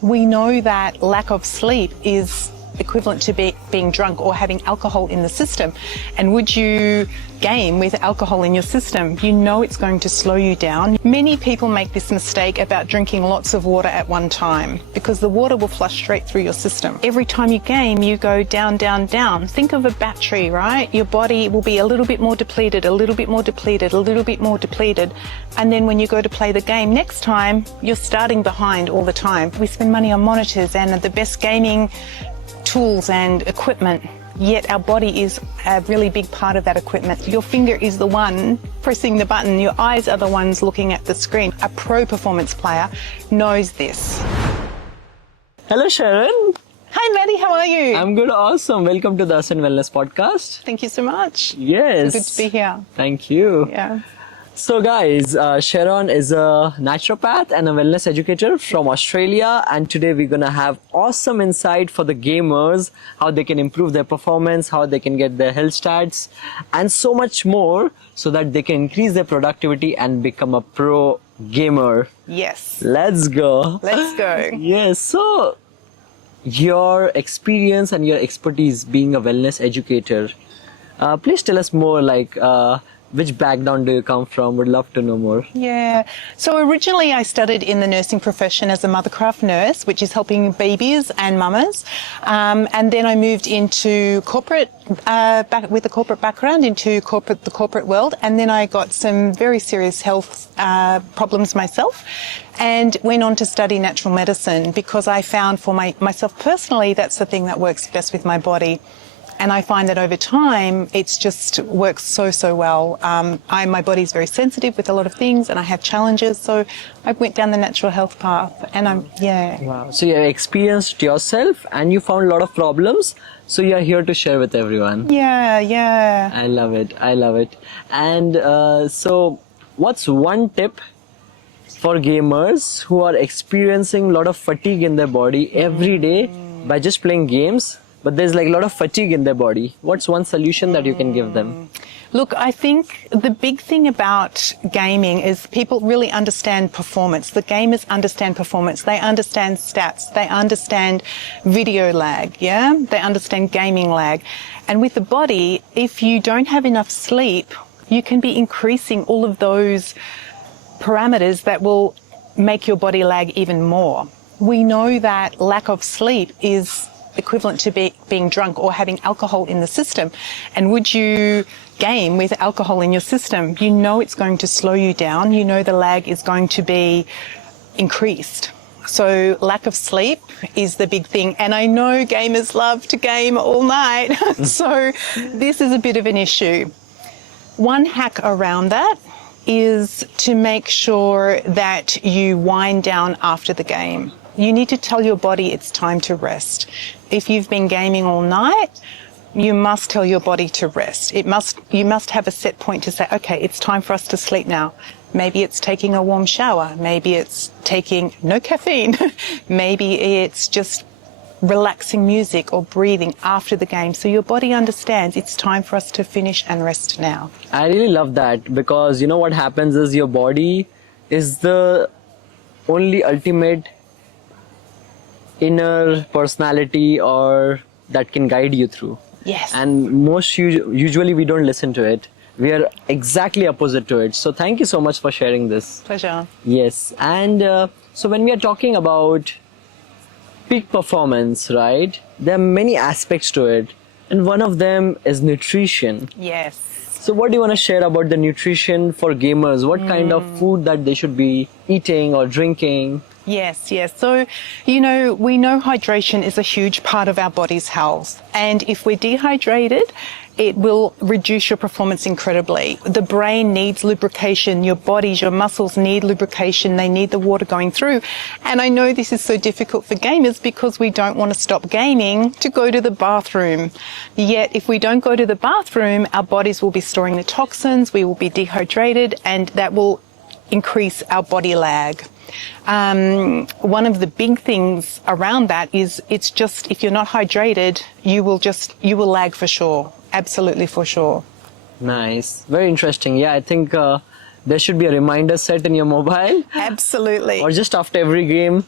We know that lack of sleep is equivalent to being drunk or having alcohol in the system. And would you game with alcohol in your system? You know it's going to slow you down. Many people make this mistake about drinking lots of water at one time because the water will flush straight through your system. Every time you game, you go down, down, down. Think of a battery, right? Your body will be a little bit more depleted, a little bit more depleted, a little bit more depleted. And then when you go to play the game next time, you're starting behind all the time. We spend money on monitors and the best gaming tools and equipment, yet our body is a really big part of that equipment. Your finger is the one pressing the button, your eyes are the ones looking at the screen. A pro performance player knows this. Hello Sharon. Hi Maddy, how are you? I'm good, awesome. Welcome to the Us and Wellness podcast. Thank you so much. Yes. It's good to be here. Thank you. Yeah. So guys, Sharon is a naturopath and a wellness educator from Australia, and today we're gonna have awesome insight for the gamers, how they can improve their performance, how they can get their health stats, and so much more so that they can increase their productivity and become a pro gamer. Yes. Let's go. Let's go. Yes, so your experience and your expertise being a wellness educator, please tell us more, like which background do you come from? Would love to know more. Yeah. So originally I studied in the nursing profession as a mothercraft nurse, which is helping babies and mamas. And then I moved into corporate, with a corporate background, into the corporate world. And then I got some very serious health problems myself and went on to study natural medicine because I found for myself personally, that's the thing that works best with my body. And I find that over time, it's just works so well. My body's very sensitive with a lot of things and I have challenges. So I went down the natural health path and yeah. Wow. So you experienced yourself and you found a lot of problems. So you're here to share with everyone. Yeah. I love it. I love it. And so what's one tip for gamers who are experiencing a lot of fatigue in their body every day by just playing games? But there's like a lot of fatigue in their body. What's one solution that you can give them? Look, I think the big thing about gaming is people really understand performance. The gamers understand performance. They understand stats. They understand video lag, yeah? They understand gaming lag. And with the body, if you don't have enough sleep, you can be increasing all of those parameters that will make your body lag even more. We know that lack of sleep is equivalent to being drunk or having alcohol in the system. And would you game with alcohol in your system? You know it's going to slow you down. You know the lag is going to be increased. So lack of sleep is the big thing. And I know gamers love to game all night. So this is a bit of an issue. One hack around that is to make sure that you wind down after the game. You need to tell your body it's time to rest. If you've been gaming all night, you must tell your body to rest. You must have a set point to say, okay, it's time for us to sleep now. Maybe it's taking a warm shower. Maybe it's taking no caffeine. Maybe it's just relaxing music or breathing after the game. So your body understands it's time for us to finish and rest now. I really love that because you know what happens is your body is the only ultimate inner personality or that can guide you through. Yes. And usually we don't listen to it. We are exactly opposite to it. So thank you so much for sharing this. Pleasure. Yes. And so when we are talking about peak performance, right, there are many aspects to it. And one of them is nutrition. Yes. So what do you want to share about the nutrition for gamers? What kind of food that they should be eating or drinking? Yes. So, we know hydration is a huge part of our body's health. And if we're dehydrated, it will reduce your performance incredibly. The brain needs lubrication. Your bodies, your muscles need lubrication. They need the water going through. And I know this is so difficult for gamers because we don't want to stop gaming to go to the bathroom. Yet if we don't go to the bathroom, our bodies will be storing the toxins, we will be dehydrated, and that will increase our body lag. One of the big things around that is it's just, if you're not hydrated, you will lag for sure. Absolutely for sure. Nice. Very interesting. Yeah, I think there should be a reminder set in your mobile. Absolutely. Or just after every game,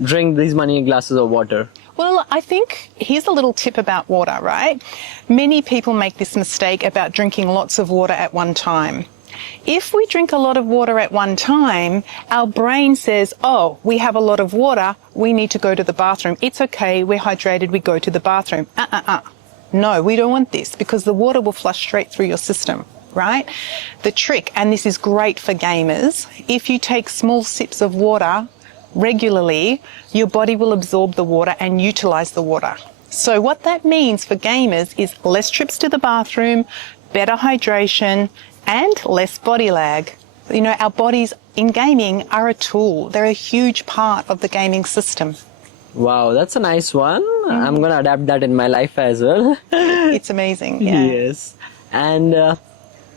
drink these many glasses of water? Well, I think here's a little tip about water, right? Many people make this mistake about drinking lots of water at one time. If we drink a lot of water at one time, our brain says, oh, we have a lot of water, we need to go to the bathroom. It's okay, we're hydrated, we go to the bathroom. No, we don't want this because the water will flush straight through your system, right? The trick, and this is great for gamers, if you take small sips of water regularly, your body will absorb the water and utilize the water. So what that means for gamers is less trips to the bathroom, better hydration, and less body lag. You know, our bodies in gaming are a tool. They're a huge part of the gaming system. Wow, that's a nice one. I'm going to adapt that in my life as well. It's amazing, yeah. Yes. And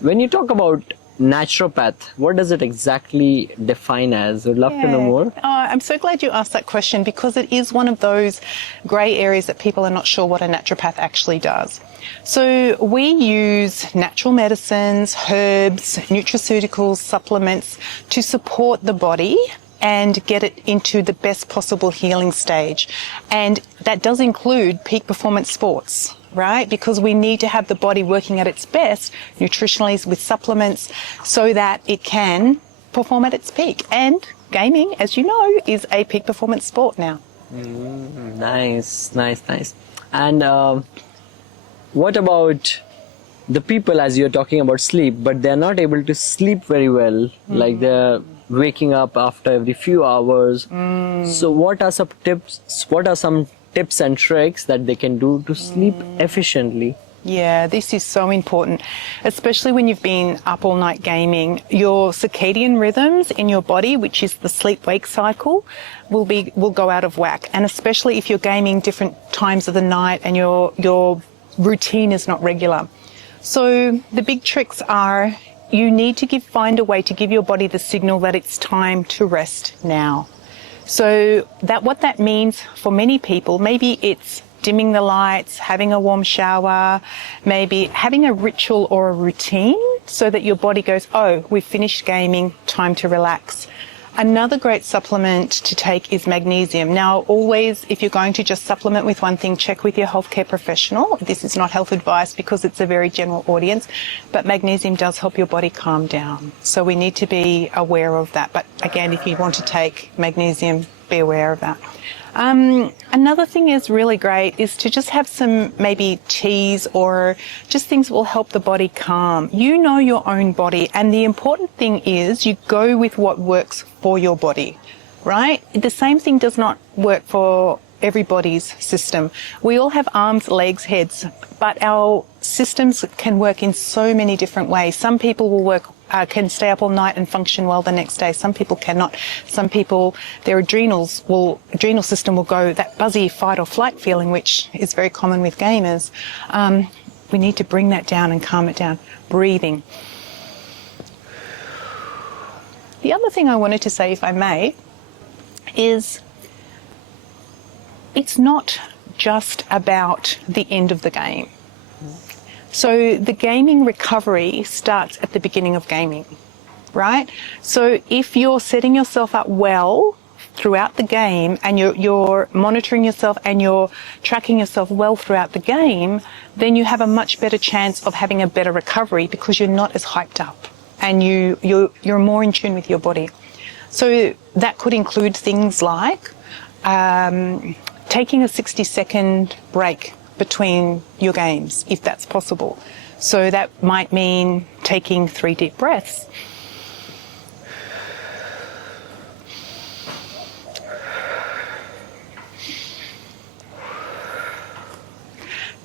when you talk about naturopath, what does it exactly define as? Would love to know more. Oh, I'm so glad you asked that question because it is one of those grey areas that people are not sure what a naturopath actually does. So we use natural medicines, herbs, nutraceuticals, supplements to support the body and get it into the best possible healing stage. And that does include peak performance sports, right? Because we need to have the body working at its best nutritionally with supplements so that it can perform at its peak. And gaming, as you know, is a peak performance sport now. Nice. And what about the people, as you're talking about sleep, but they're not able to sleep very well, like they're waking up after every few hours. So what are some tips and tricks that they can do to sleep efficiently? Yeah, this is so important, especially when you've been up all night gaming. Your circadian rhythms in your body, which is the sleep-wake cycle, will go out of whack. And especially if you're gaming different times of the night and your routine is not regular. So the big tricks are you need to find a way to give your body the signal that it's time to rest now. So what that means for many people, maybe it's dimming the lights, having a warm shower, maybe having a ritual or a routine so that your body goes, oh, we've finished gaming, time to relax. Another great supplement to take is magnesium. Now, always, if you're going to just supplement with one thing, check with your healthcare professional. This is not health advice because it's a very general audience, but magnesium does help your body calm down. So we need to be aware of that. But again, if you want to take magnesium, be aware of that. Another thing is really great is to just have some maybe teas or just things that will help the body calm. You know your own body, and the important thing is you go with what works for your body, right? The same thing does not work for everybody's system. We all have arms, legs, heads, but our systems can work in so many different ways. Some people will can stay up all night and function well the next day. Some people cannot. Some people, their adrenal system will go that buzzy fight or flight feeling, which is very common with gamers. We need to bring that down and calm it down. Breathing. The other thing I wanted to say, if I may, is it's not just about the end of the game. So the gaming recovery starts at the beginning of gaming, right? So if you're setting yourself up well throughout the game and you're monitoring yourself and you're tracking yourself well throughout the game, then you have a much better chance of having a better recovery because you're not as hyped up and you're more in tune with your body. So that could include things like taking a 60-second break between your games, if that's possible. So that might mean taking 3 deep breaths.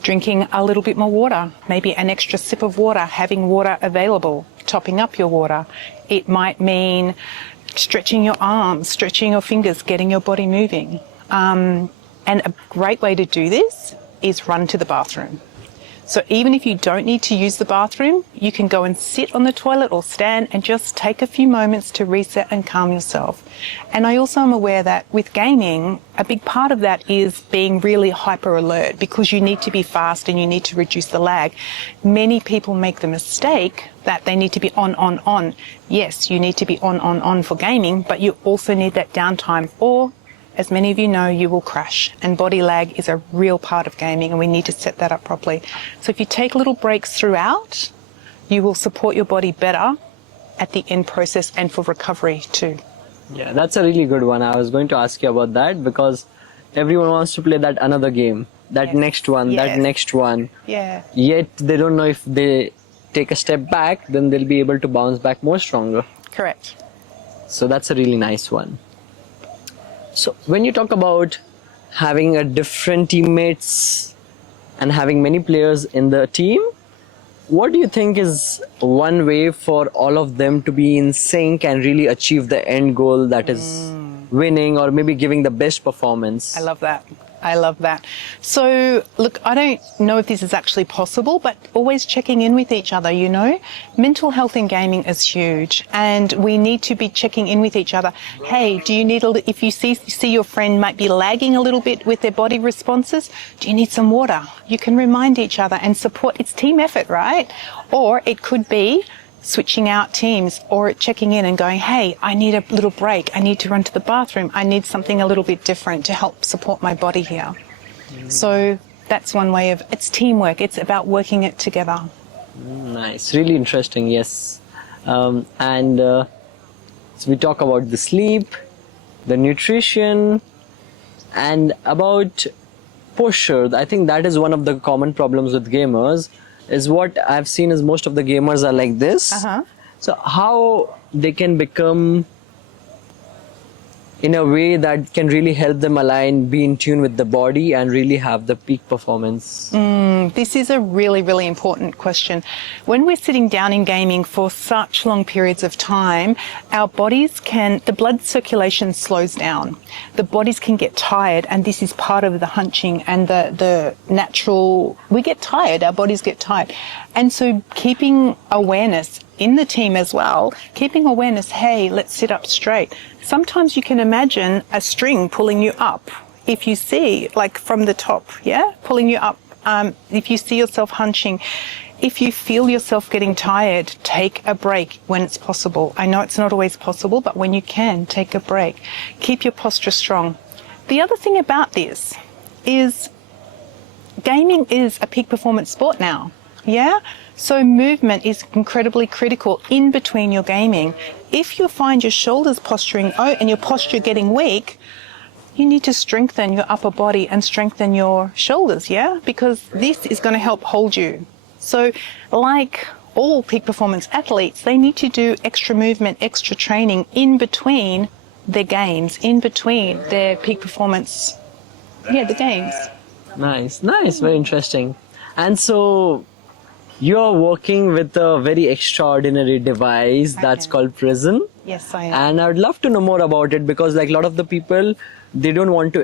Drinking a little bit more water, maybe an extra sip of water, having water available, topping up your water. It might mean stretching your arms, stretching your fingers, getting your body moving. And a great way to do this is run to the bathroom. So even if you don't need to use the bathroom, you can go and sit on the toilet or stand and just take a few moments to reset and calm yourself. And I also am aware that with gaming, a big part of that is being really hyper alert because you need to be fast and you need to reduce the lag. Many people make the mistake that they need to be on. Yes, you need to be on for gaming, but you also need that downtime or as many of you know, you will crash. And body lag is a real part of gaming, and we need to set that up properly. So if you take little breaks throughout, you will support your body better at the end process and for recovery too. Yeah, that's a really good one. I was going to ask you about that because everyone wants to play that another game, that next one, that next one. Yeah. Yet they don't know if they take a step back, then they'll be able to bounce back more stronger. Correct. So that's a really nice one. So when you talk about having a different teammates and having many players in the team, what do you think is one way for all of them to be in sync and really achieve the end goal, that is winning or maybe giving the best performance? I love that. I love that. So, look, I don't know if this is actually possible, but always checking in with each other, you know. Mental health in gaming is huge, and we need to be checking in with each other. Hey, do you need if you see your friend might be lagging a little bit with their body responses, do you need some water? You can remind each other and support. It's team effort, right? Or it could be switching out teams or checking in and going, hey, I need a little break. I need to run to the bathroom. I need something a little bit different to help support my body here. So that's one way of, it's teamwork. It's about working it together. Nice. Really interesting. Yes. So we talk about the sleep, the nutrition, and about posture. I think that is one of the common problems with gamers. Is what I've seen is most of the gamers are like this. So how they can become in a way that can really help them align, be in tune with the body and really have the peak performance? This is a really, really important question. When we're sitting down in gaming for such long periods of time, our bodies the blood circulation slows down. The bodies can get tired, and this is part of the hunching and the natural, we get tired, our bodies get tired. And so keeping awareness in the team as well, keeping awareness, hey, let's sit up straight. Sometimes you can imagine a string pulling you up. If you see, like from the top, pulling you up. If you see yourself hunching, if you feel yourself getting tired, take a break when it's possible. I know it's not always possible, but when you can, take a break. Keep your posture strong. The other thing about this is gaming is a peak performance sport now. So movement is incredibly critical in between your gaming. If you find your shoulders posturing and your posture getting weak, you need to strengthen your upper body and strengthen your shoulders, because this is going to help hold you. So like all peak performance athletes, they need to do extra movement, extra training in between their games, in between their peak performance, the games. Nice, very interesting. And so you're working with a very extraordinary device that's called Prism. Yes, I am. And I would love to know more about it because like a lot of the people, they don't want to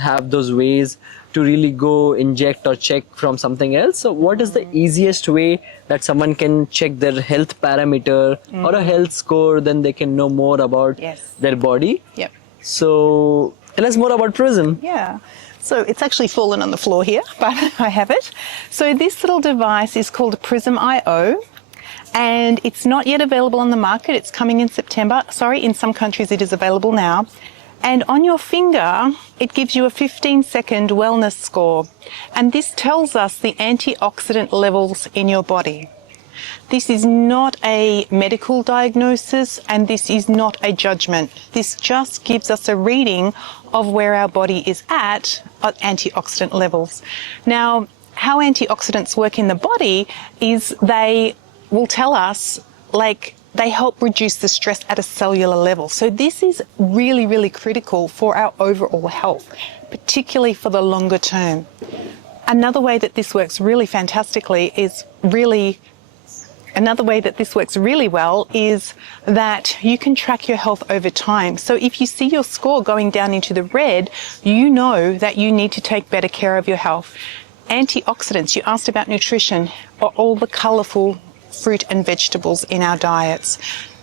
have those ways to really go inject or check from something else. So what is the easiest way that someone can check their health parameter or a health score, then they can know more about their body? So tell us more about Prism. So it's actually fallen on the floor here, but I have it. So this little device is called Prism IO, and it's not yet available on the market. It's coming in September. In some countries it is available now. And on your finger, it gives you a 15-second wellness score. And this tells us the antioxidant levels in your body. This is not a medical diagnosis, and this is not a judgment. This just gives us a reading of where our body is at antioxidant levels. Now, how antioxidants work in the body is they will tell us, they help reduce the stress at a cellular level. So this is really, really critical for our overall health, particularly for the longer term. Another way that this works really well is that you can track your health over time. So if you see your score going down into the red, you know that you need to take better care of your health. Antioxidants, you asked about nutrition, are all the colourful fruit and vegetables in our diets.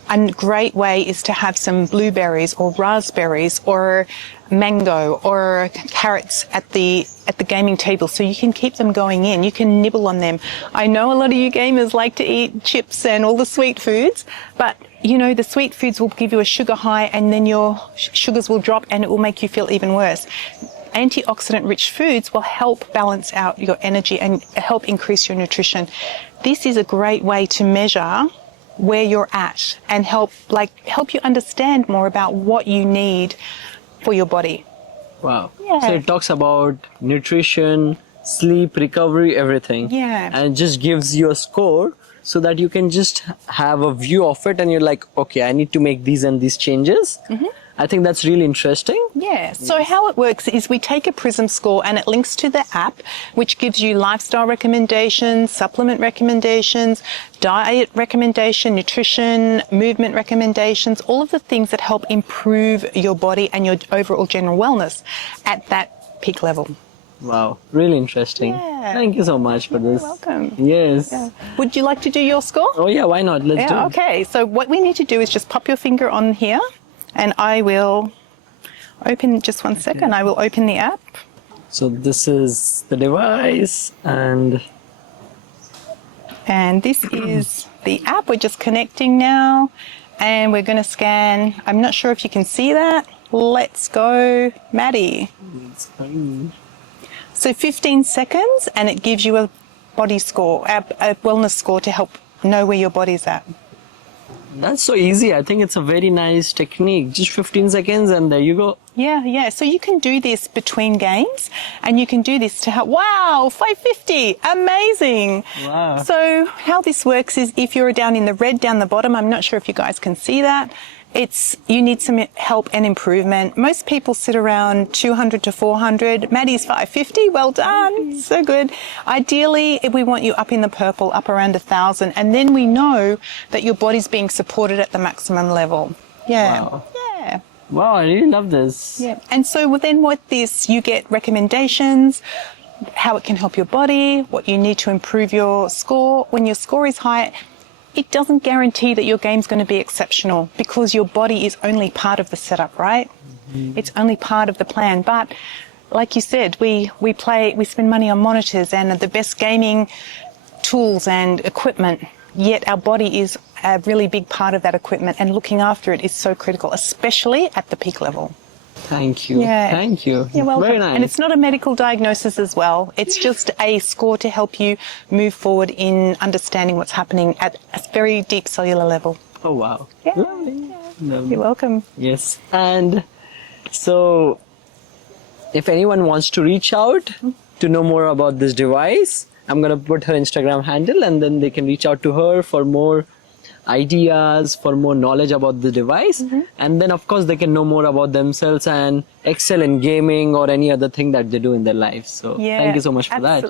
a great way is to have some blueberries or raspberries or mango or carrots at the gaming table, so you can keep them going in. You can nibble on them. I know a lot of you gamers like to eat chips and all the sweet foods, but you know, the sweet foods will give you a sugar high and then your sugars will drop and it will make you feel even worse. Antioxidant rich foods will help balance out your energy and help increase your nutrition. This is a great way to measure where you're at and help you understand more about what you need for your body. Wow. Yeah. So it talks about nutrition, sleep, recovery, everything. Yeah. And it just gives you a score so that you can just have a view of it and you're like, okay, I need to make these and these changes. Mm-hmm. I think that's really interesting. Yeah. So how it works is we take a Prism score and it links to the app, which gives you lifestyle recommendations, supplement recommendations, diet recommendation, nutrition, movement recommendations, all of the things that help improve your body and your overall general wellness at that peak level. Wow, really interesting. Yeah. Thank you so much for this. You're welcome. Yes. Yeah. Would you like to do your score? Oh yeah, why not? Let's do it. Okay. So what we need to do is just pop your finger on here and I will open, just one second, I will open the app. So this is the device and this is the app. We're just connecting now and we're going to scan. I'm not sure if you can see that. Let's go, Maddy. So 15 seconds and it gives you a body score, a wellness score to help know where your body's at. that's so easy. I think it's a very nice technique. Just 15 seconds and there you go. Yeah. So you can do this between games and you can do this to help. Wow, 550. Amazing. Wow. So how this works is if you're down in the red down the bottom, I'm not sure if you guys can see that. You need some help and improvement. Most people sit around 200 to 400. Maddy's 550. Well done. So good. Ideally, we want you up in the purple, up around 1,000. And then we know that your body's being supported at the maximum level. Yeah. Wow. Yeah. Wow, I really love this. Yeah. And so then with this, you get recommendations, how it can help your body, what you need to improve your score. When your score is high, it doesn't guarantee that your game's going to be exceptional because your body is only part of the setup, right? Mm-hmm. It's only part of the plan. But like you said, we spend money on monitors and the best gaming tools and equipment, yet our body is a really big part of that equipment and looking after it is so critical, especially at the peak level. Thank you. Yeah. Thank you. You're welcome. Very nice. And it's not a medical diagnosis as well. It's just a score to help you move forward in understanding what's happening at a very deep cellular level. Oh, wow. Yeah. Lovely. Lovely. You're welcome. Yes. And so if anyone wants to reach out to know more about this device, I'm going to put her Instagram handle and then they can reach out to her for more ideas, for more knowledge about the device. Mm-hmm. And then of course they can know more about themselves and excel in gaming or any other thing that they do in their life. So thank you so much for that.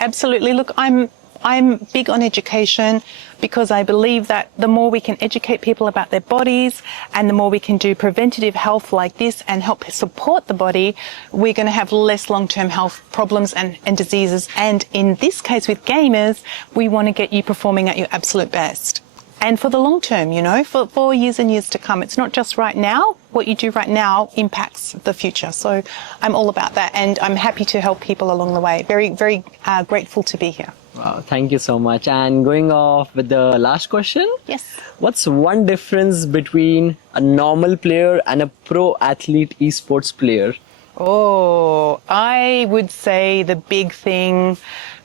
Absolutely. Look, I'm big on education because I believe that the more we can educate people about their bodies and the more we can do preventative health like this and help support the body, we're going to have less long-term health problems and diseases. And in this case with gamers, we want to get you performing at your absolute best. And for the long term, for years and years to come. It's not just right now. What you do right now impacts the future. So I'm all about that. And I'm happy to help people along the way. Very, very grateful to be here. Wow, thank you so much. And going off with the last question. Yes. What's one difference between a normal player and a pro athlete esports player? Oh, I would say the big thing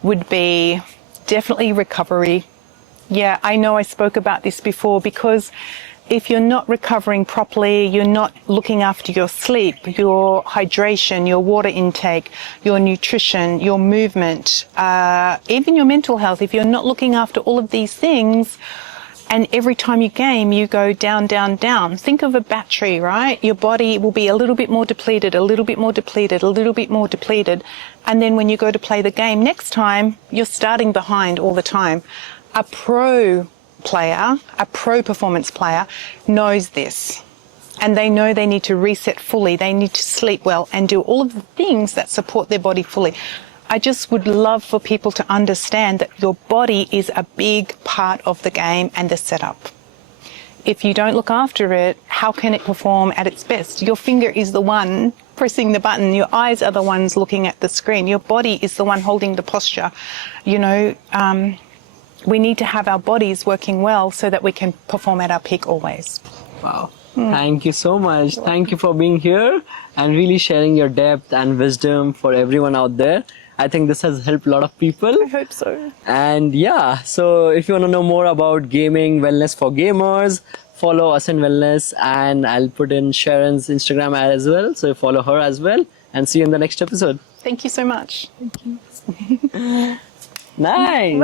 would be definitely recovery. Yeah, I know I spoke about this before because if you're not recovering properly, you're not looking after your sleep, your hydration, your water intake, your nutrition, your movement, even your mental health, if you're not looking after all of these things, and every time you game, you go down, down, down. Think of a battery, right? Your body will be a little bit more depleted, a little bit more depleted, a little bit more depleted. And then when you go to play the game next time, you're starting behind all the time. A pro player, a pro performance player knows this and they know they need to reset fully. They need to sleep well and do all of the things that support their body fully. I just would love for people to understand that your body is a big part of the game and the setup. if you don't look after it, how can it perform at its best? Your finger is the one pressing the button. Your eyes are the ones looking at the screen. Your body is the one holding the posture. You know, we need to have our bodies working well so that we can perform at our peak always. Wow. Thank you so much. Thank you for being here and really sharing your depth and wisdom for everyone out there. I think this has helped a lot of people. I hope so. And yeah, so if you want to know more about gaming, wellness for gamers, follow us in Wellness, and I'll put in Sharon's Instagram as well. So follow her as well, and see you in the next episode. Thank you so much. Nice.